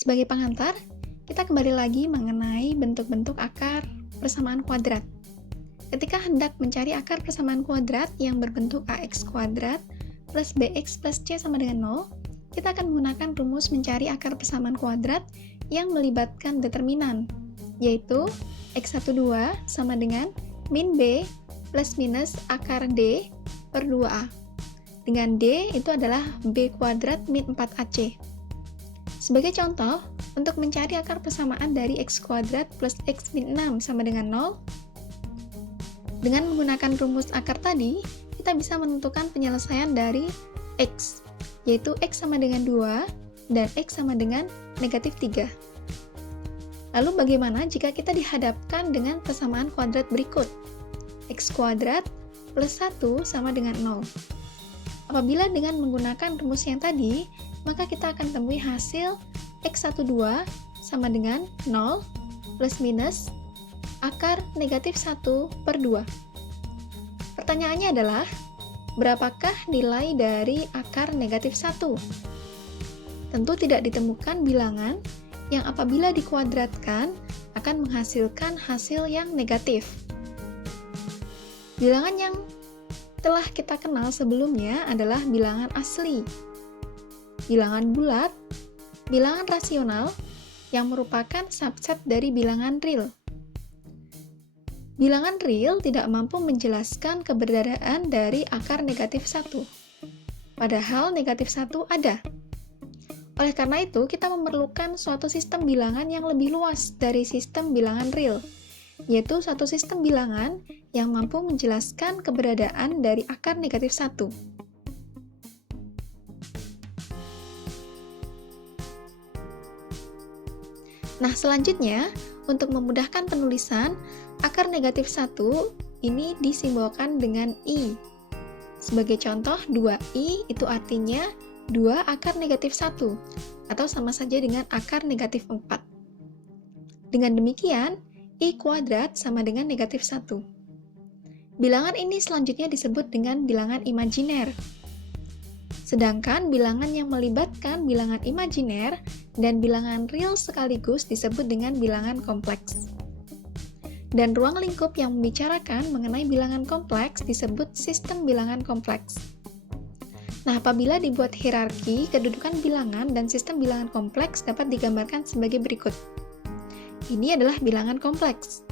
Sebagai pengantar, kita kembali lagi mengenai bentuk-bentuk akar persamaan kuadrat. Ketika hendak mencari akar persamaan kuadrat yang berbentuk ax kuadrat plus bx plus c sama dengan 0, kita akan menggunakan rumus mencari akar persamaan kuadrat yang melibatkan determinan, yaitu x12 sama dengan min b plus minus akar d per 2a. Dengan d itu adalah b kuadrat min 4ac. Sebagai contoh, untuk mencari akar persamaan dari x kuadrat plus x min 6 sama dengan 0, dengan menggunakan rumus akar tadi, kita bisa menentukan penyelesaian dari x, yaitu x sama dengan 2 dan x sama dengan negatif 3. Lalu bagaimana jika kita dihadapkan dengan persamaan kuadrat berikut? X kuadrat plus 1 sama dengan 0. Apabila dengan menggunakan rumus yang tadi, maka kita akan temui hasil x12 sama dengan 0 plus minus akar negatif 1 per 2. Pertanyaannya adalah, berapakah nilai dari akar negatif 1? Tentu tidak ditemukan bilangan yang apabila dikuadratkan akan menghasilkan hasil yang negatif. Bilangan yang telah kita kenal sebelumnya adalah bilangan asli, bilangan bulat, bilangan rasional yang merupakan subset dari bilangan real. Bilangan real tidak mampu menjelaskan keberadaan dari akar negatif 1, padahal negatif 1 ada. Oleh karena itu, kita memerlukan suatu sistem bilangan yang lebih luas dari sistem bilangan real, yaitu suatu sistem bilangan yang mampu menjelaskan keberadaan dari akar negatif 1. Nah, selanjutnya, untuk memudahkan penulisan, akar negatif 1 ini disimbolkan dengan I. Sebagai contoh, 2I itu artinya 2 akar negatif 1, atau sama saja dengan akar negatif 4. Dengan demikian, I kuadrat sama dengan negatif 1. Bilangan ini selanjutnya disebut dengan bilangan imajiner. Sedangkan bilangan yang melibatkan bilangan imajiner dan bilangan real sekaligus disebut dengan bilangan kompleks. Dan ruang lingkup yang membicarakan mengenai bilangan kompleks disebut sistem bilangan kompleks. Nah, apabila dibuat hierarki, kedudukan bilangan dan sistem bilangan kompleks dapat digambarkan sebagai berikut. Ini adalah bilangan kompleks,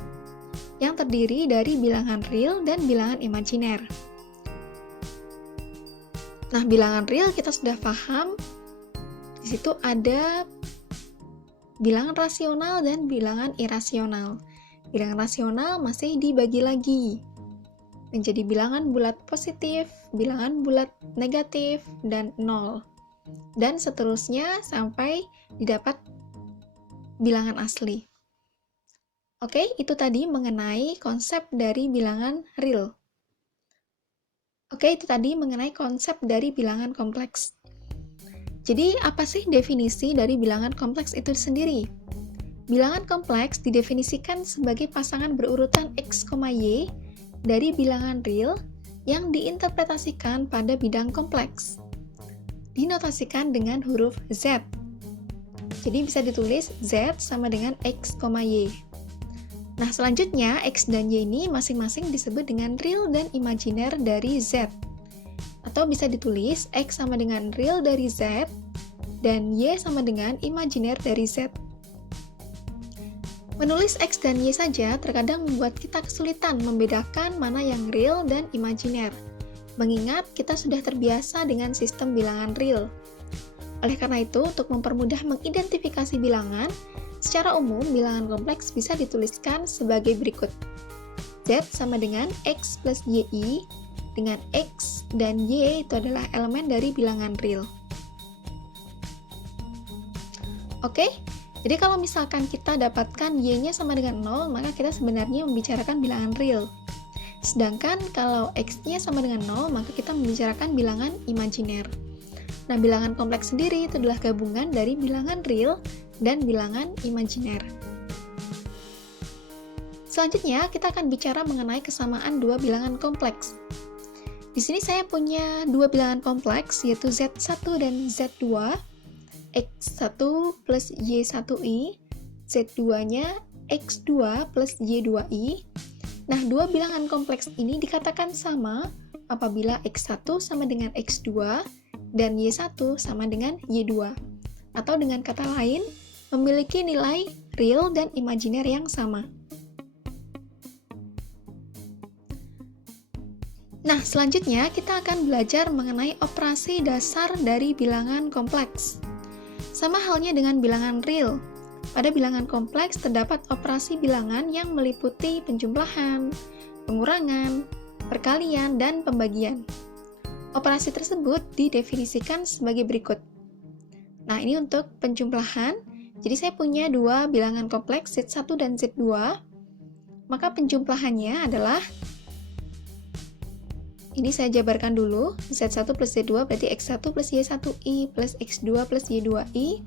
yang terdiri dari bilangan real dan bilangan imajiner. Nah, bilangan real kita sudah paham. Di situ ada bilangan rasional dan bilangan irasional. Bilangan rasional masih dibagi lagi menjadi bilangan bulat positif, bilangan bulat negatif, dan 0. Dan seterusnya sampai didapat bilangan asli. Oke, itu tadi mengenai konsep dari bilangan real. Oke, itu tadi mengenai konsep dari bilangan kompleks. Jadi, apa sih definisi dari bilangan kompleks itu sendiri? Bilangan kompleks didefinisikan sebagai pasangan berurutan x, y dari bilangan real yang diinterpretasikan pada bidang kompleks. Dinotasikan dengan huruf Z. Jadi bisa ditulis Z sama dengan x, y. Nah, selanjutnya x dan y ini masing-masing disebut dengan real dan imajiner dari Z. Atau bisa ditulis x sama dengan real dari Z dan y sama dengan imajiner dari Z. Menulis x dan y saja terkadang membuat kita kesulitan membedakan mana yang real dan imajiner, mengingat kita sudah terbiasa dengan sistem bilangan real. Oleh karena itu, untuk mempermudah mengidentifikasi bilangan, secara umum bilangan kompleks bisa dituliskan sebagai berikut. Z sama dengan x plus yi, dengan x dan y itu adalah elemen dari bilangan real. Oke? Jadi kalau misalkan kita dapatkan y-nya sama dengan 0, maka kita sebenarnya membicarakan bilangan real. Sedangkan kalau x-nya sama dengan 0, maka kita membicarakan bilangan imajiner. Nah, bilangan kompleks sendiri itu adalah gabungan dari bilangan real dan bilangan imajiner. Selanjutnya, kita akan bicara mengenai kesamaan dua bilangan kompleks. Di sini saya punya dua bilangan kompleks, yaitu Z1 dan Z2. X1 plus Y1I, Z2-nya X2 plus Y2I. Nah, dua bilangan kompleks ini dikatakan sama apabila X1 sama dengan X2 dan Y1 sama dengan Y2. Atau dengan kata lain, memiliki nilai real dan imajiner yang sama. Nah, selanjutnya kita akan belajar mengenai operasi dasar dari bilangan kompleks. Sama halnya dengan bilangan real. Pada bilangan kompleks terdapat operasi bilangan yang meliputi penjumlahan, pengurangan, perkalian, dan pembagian. Operasi tersebut didefinisikan sebagai berikut. Nah, ini untuk penjumlahan. Jadi saya punya dua bilangan kompleks Z1 dan Z2. Maka penjumlahannya adalah, ini saya jabarkan dulu, Z1 plus Z2 berarti X1 plus Y1I plus X2 plus Y2I.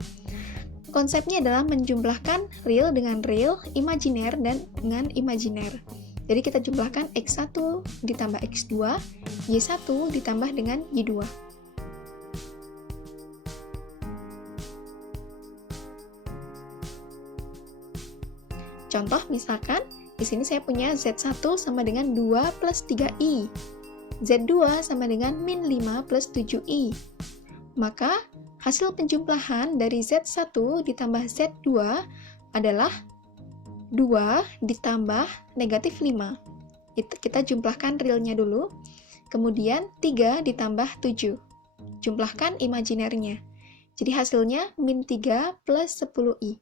Konsepnya adalah menjumlahkan real dengan real, imajiner dan dengan imajiner. Jadi kita jumlahkan X1 ditambah X2, Y1 ditambah dengan Y2. Contoh misalkan, di sini saya punya Z1 sama dengan 2 plus 3I. Z2 sama dengan min 5 plus 7I. Maka, hasil penjumlahan dari Z1 ditambah Z2 adalah 2 ditambah negatif 5. Kita jumlahkan realnya dulu. Kemudian 3 ditambah 7. Jumlahkan imajinernya. Jadi hasilnya min 3 plus 10I.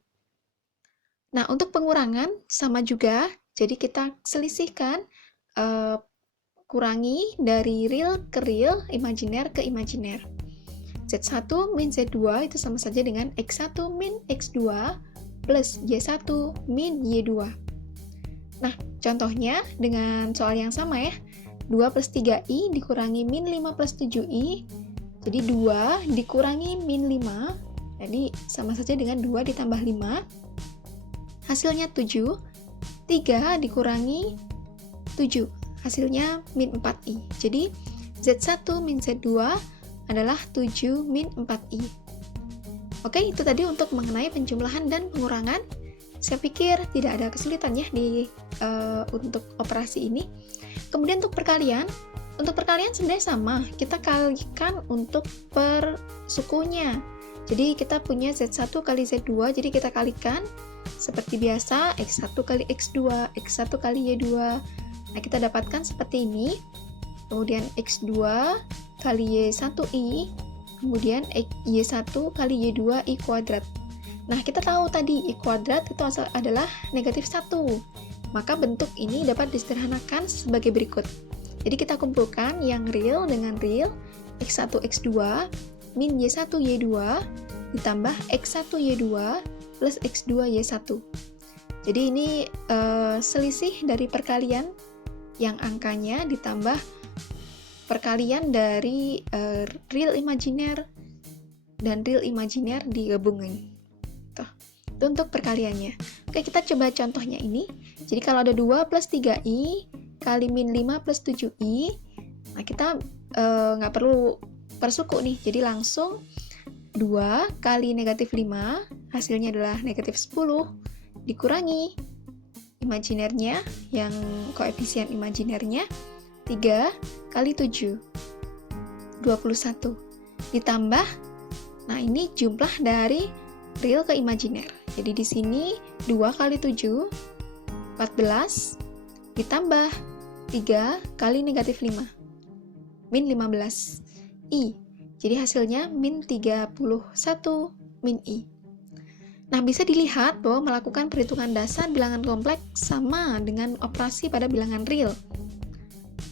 Nah, untuk pengurangan sama juga. Jadi kita selisihkan, kurangi dari real ke real, imajiner ke imajiner. Z1 min Z2 itu sama saja dengan X1 min X2 plus Y1 min Y2. Nah, contohnya dengan soal yang sama ya. 2 plus 3I dikurangi min 5 plus 7I. Jadi 2 dikurangi min 5. Jadi sama saja dengan 2 ditambah 5. Hasilnya 7. 3 dikurangi 7. Hasilnya min 4i. Jadi Z1 min Z2 adalah 7 min 4i. Oke, itu tadi untuk mengenai penjumlahan dan pengurangan. Saya pikir tidak ada kesulitan ya untuk operasi ini. Kemudian untuk perkalian sebenarnya sama. Kita kalikan untuk per sukunya. Jadi kita punya Z1 kali Z2, jadi kita kalikan seperti biasa X1 kali X2, X1 kali Y2. Nah, kita dapatkan seperti ini. Kemudian X2 kali Y1I, kemudian Y1 kali Y2I kuadrat. Nah, kita tahu tadi I kuadrat itu adalah negatif 1. Maka bentuk ini dapat disederhanakan sebagai berikut. Jadi kita kumpulkan yang real dengan real, X1 X2 min Y1 Y2 ditambah X1 Y2 plus X2 Y1. Jadi ini selisih dari perkalian yang angkanya ditambah perkalian dari real imajiner dan real imajiner digabungin. Tuh, itu untuk perkaliannya. Oke, kita coba contohnya ini. Jadi kalau ada 2 plus 3i kali min 5 plus 7i, nah kita nggak perlu persuku nih, jadi langsung 2 kali negatif 5, hasilnya adalah negatif 10, dikurangi imajinernya, yang koefisien imajinernya 3 kali 7, 21, ditambah, nah ini jumlah dari real ke imajiner. Jadi di sini 2 kali 7, 14, ditambah 3 kali negatif 5, min 15, I. Jadi hasilnya min 31, min I. Nah, bisa dilihat bahwa melakukan perhitungan dasar bilangan kompleks sama dengan operasi pada bilangan real.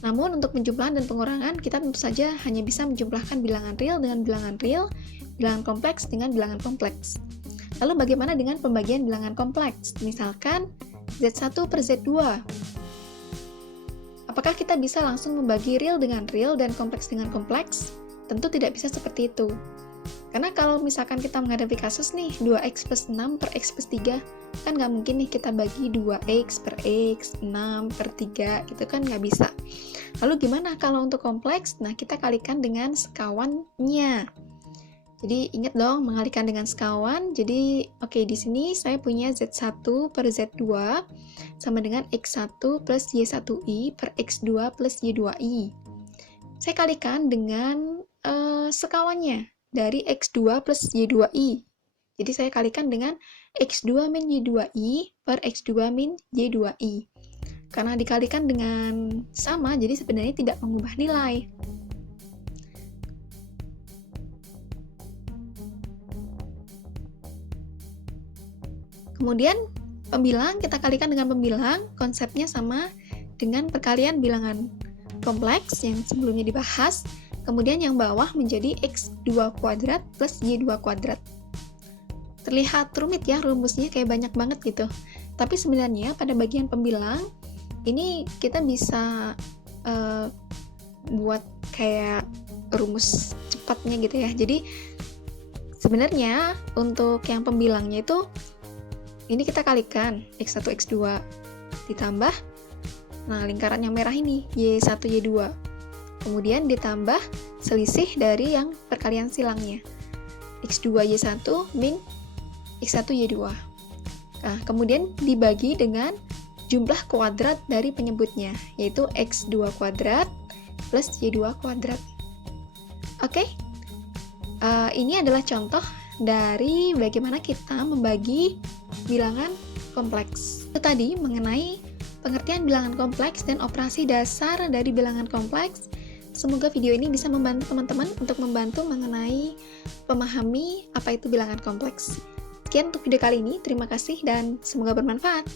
Namun, untuk penjumlahan dan pengurangan, kita tentu saja hanya bisa menjumlahkan bilangan real dengan bilangan real, bilangan kompleks dengan bilangan kompleks. Lalu bagaimana dengan pembagian bilangan kompleks? Misalkan, Z1 per Z2. Apakah kita bisa langsung membagi real dengan real dan kompleks dengan kompleks? Tentu tidak bisa seperti itu. Karena kalau misalkan kita menghadapi kasus nih, 2x plus 6 per x plus 3, kan nggak mungkin nih kita bagi 2x per x, 6 per 3, gitu kan nggak bisa. Lalu gimana kalau untuk kompleks? Nah, kita kalikan dengan sekawannya. Jadi ingat dong mengalihkan dengan sekawan. Jadi oke, di sini saya punya Z1 per Z2 sama dengan X1 plus Y1I per X2 plus Y2I. Saya kalikan dengan sekawannya dari X2 plus Y2I. Jadi saya kalikan dengan X2 min Y2I per X2 min Y2I. Karena dikalikan dengan sama, jadi sebenarnya tidak mengubah nilai. Kemudian pembilang kita kalikan dengan pembilang, konsepnya sama dengan perkalian bilangan kompleks yang sebelumnya dibahas. Kemudian yang bawah menjadi X2 kuadrat plus Y2 kuadrat. Terlihat rumit ya rumusnya, kayak banyak banget gitu. Tapi sebenarnya pada bagian pembilang, ini kita bisa buat kayak rumus cepatnya gitu ya. Jadi sebenarnya untuk yang pembilangnya itu, ini kita kalikan X1, X2 ditambah, nah lingkaran yang merah ini, Y1, Y2. Kemudian ditambah selisih dari yang perkalian silangnya, X2, Y1 min X1, Y2. Nah, kemudian dibagi dengan jumlah kuadrat dari penyebutnya, yaitu X2 kuadrat plus Y2 kuadrat. Oke, ini adalah contoh dari bagaimana kita membagi bilangan kompleks. Itu tadi mengenai pengertian bilangan kompleks dan operasi dasar dari bilangan kompleks. Semoga video ini bisa membantu teman-teman untuk membantu mengenai memahami apa itu bilangan kompleks. Sekian untuk video kali ini, terima kasih dan semoga bermanfaat.